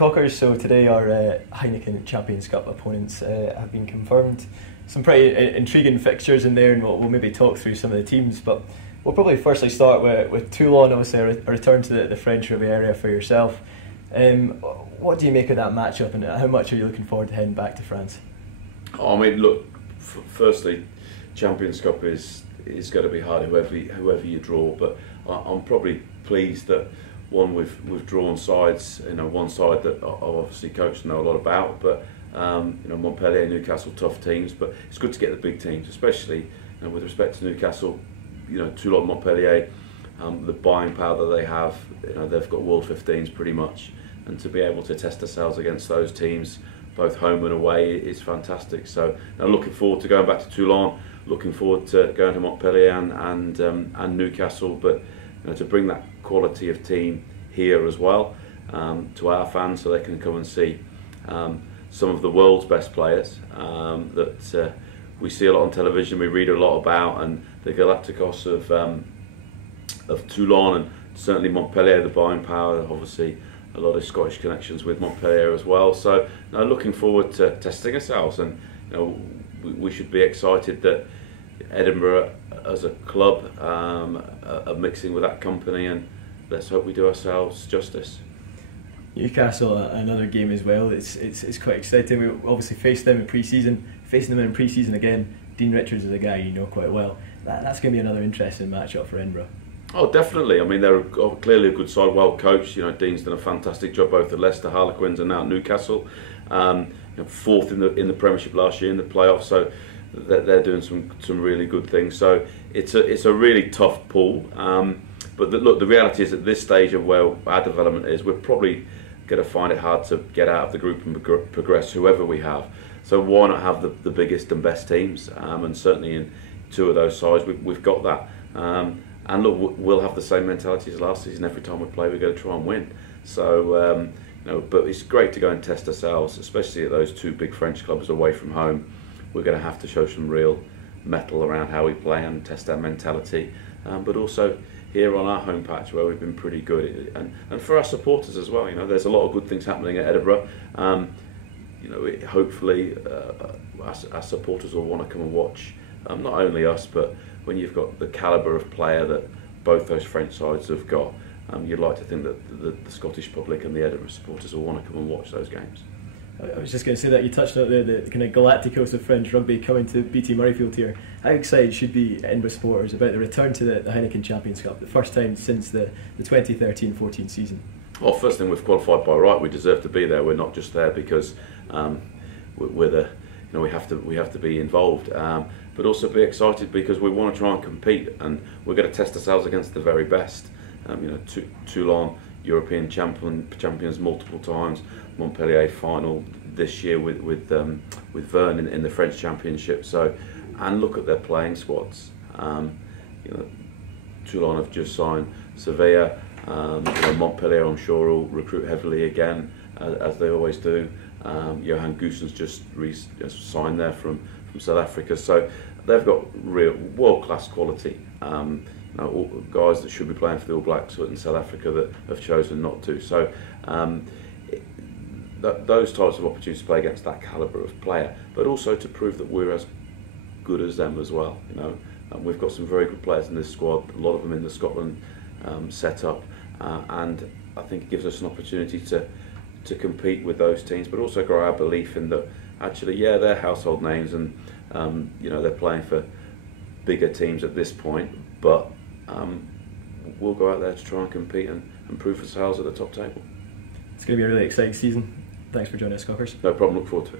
Cockers, so today our Heineken Champions Cup opponents have been confirmed. Some pretty intriguing fixtures in there, and we'll maybe talk through some of the teams, but we'll probably firstly start with Toulon, obviously a return to the French Riviera for yourself. What do you make of that matchup, and how much are you looking forward to heading back to France? I mean, look, firstly, Champions Cup is going to be hard, whoever you draw, but I'm probably pleased that we've drawn sides. One side that I obviously coach know a lot about, but Montpellier, Newcastle, tough teams. But it's good to get the big teams, especially with respect to Newcastle. Toulon, Montpellier, the buying power that they have. They've got World 15s pretty much, and to be able to test ourselves against those teams, both home and away, is fantastic. So looking forward to going back to Toulon. Looking forward to going to Montpellier and Newcastle, but to bring that quality of team here as well to our fans, so they can come and see some of the world's best players that we see a lot on television, we read a lot about, and the Galacticos of Toulon, and certainly Montpellier, the buying power, obviously a lot of Scottish connections with Montpellier as well. So looking forward to testing ourselves, and we should be excited that Edinburgh as a club are mixing with that company, and let's hope we do ourselves justice. Newcastle, another game as well. It's quite exciting. We obviously faced them in pre-season, facing them in pre-season again. Dean Richards is a guy you know quite well. That's going to be another interesting matchup for Edinburgh. Oh, definitely. I mean, they're clearly a good side, well coached. Dean's done a fantastic job both at Leicester, Harlequins, and now at Newcastle. Fourth in the Premiership last year in the playoffs, so they're doing some really good things. So it's a really tough pool. But look, the reality is at this stage of where our development is, we're probably going to find it hard to get out of the group and progress whoever we have. So why not have the biggest and best teams? And certainly in two of those sides, we've got that. And look, we'll have the same mentality as last season. Every time we play, we're going to try and win. So, but it's great to go and test ourselves, especially at those two big French clubs away from home. We're going to have to show some real mettle around how we play and test our mentality. But also here on our home patch, where we've been pretty good, and for our supporters as well. There's a lot of good things happening at Edinburgh. Hopefully our supporters will want to come and watch. Not only us, but when you've got the calibre of player that both those French sides have got, you'd like to think that the Scottish public and the Edinburgh supporters will want to come and watch those games. I was just going to say that you touched on the kind of Galacticos of French rugby coming to BT Murrayfield here. How excited should be Edinburgh supporters about the return to the Heineken Champions Cup, the first time since the 2013-14 season? Well, first thing, we've qualified by right. We deserve to be there. We're not just there because we have to be involved, but also be excited because we want to try and compete, and we're going to test ourselves against the very best. Toulon, European champions multiple times. Montpellier final this year with Vern in the French Championship. So, and look at their playing squads. Toulon have just signed Sevilla. Montpellier, I'm sure, will recruit heavily again, as they always do. Johan Goossens just signed there from South Africa. So they've got real world-class quality. Guys that should be playing for the All Blacks in South Africa that have chosen not to. So those types of opportunities to play against that calibre of player, but also to prove that we're as good as them as well. We've got some very good players in this squad, a lot of them in the Scotland setup, and I think it gives us an opportunity to compete with those teams, but also grow our belief in that actually, yeah, they're household names, and they're playing for bigger teams at this point, but we'll go out there to try and compete and prove ourselves at the top table. It's going to be a really exciting season. Thanks for joining us, Cockers. No problem, look forward to it.